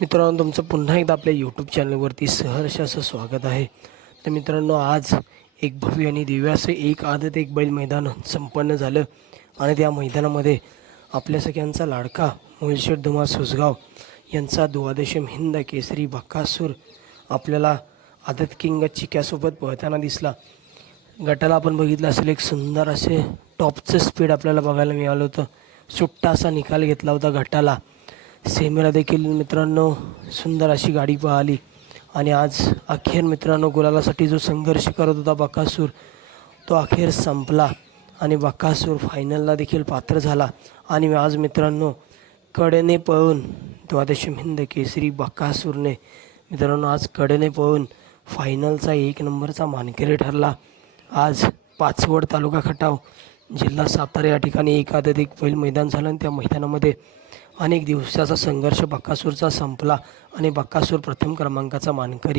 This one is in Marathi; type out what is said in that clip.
मित्रांनो, तुमचं पुन्हा एकदा आपल्या यूट्यूब चॅनलवरती सहर्ष असं स्वागत आहे. तर मित्रांनो, आज एक भव्य आणि दिव्य असं एक आदत एक बैल मैदान संपन्न झालं आणि त्या मैदानामध्ये आपल्या सगळ्यांचा लाडका मुळशेठ धुमा सुसगाव यांचा द्वादशम हिंद केसरी बकासूर आपल्याला आदत किंग चिक्यासोबत पळताना दिसला. गटाला आपण बघितलं असेल, एक सुंदर असे टॉपचं स्पीड आपल्याला बघायला मिळालं होतं. सुट्टा असा निकाल घेतला होता गटाला. सेमीला देखील मित्रांनो सुंदर अशी गाडी पळाली आणि आज अखेर मित्रांनो गुलालासाठी जो संघर्ष करत होता बकासूर, तो अखेर संपला आणि बकासूर फायनलला देखील पात्र झाला. आणि आज मित्रांनो कडेने पळून द्वादशम हिंद केसरी बकासूरने मित्रांनो आज कडेने पळून फायनलचा 1 नंबरचा मानकरी ठरला. आज पाचवड तालुका खटाव जिल्हा सातारा या ठिकाणी एक आदत एक बैल मैदान झालं आणि त्या मैदानामध्ये अनेक दिवसाचा संघर्ष बकासूरचा संपला आणि बकासूर प्रथम क्रमांकाचा मानकरी